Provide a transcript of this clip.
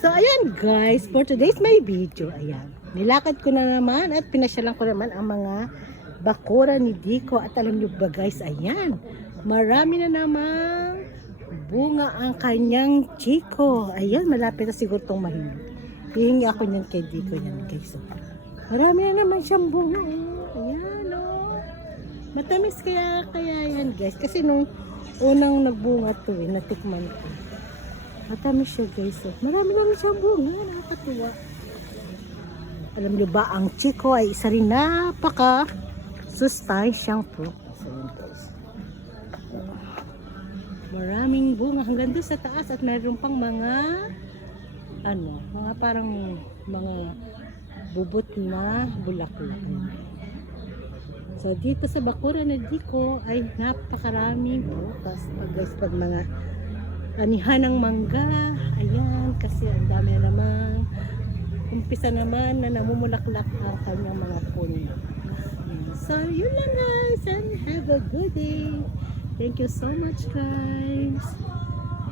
So, ayan guys, for today's my video, ayan. Nilakad ko na naman at pinasyalan ko naman ang mga bakura ni Dico. At alam nyo ba guys, ayan, marami na namang bunga ang kanyang chiko. Ayan, malapit na siguro itong mahimik. Hihingi ako niyan kay Dico yan guys. So, marami na naman siyang bunga. Ayan, oh. Matamis kaya yan guys. Kasi nung unang nagbunga to, natikman ko. Matamis siya guys. Marami naman siyang bunga. Nakakatuwa. Alam niyo ba, ang chiko ay isa rin napaka-sustansyang fruit. So, yun guys. Maraming bunga hanggang doon sa taas at mayroon pang mga mga parang mga bubot na bulaklak. So, dito sa bakura na Dico ay napakaraming bukas. Guys, pag mga anihan ng mangga, ayan, kasi ang dami na naman, umpisa naman na namumulaklak ang kanyang mga puno. So, yun lang guys, and have a good day. Thank you so much guys.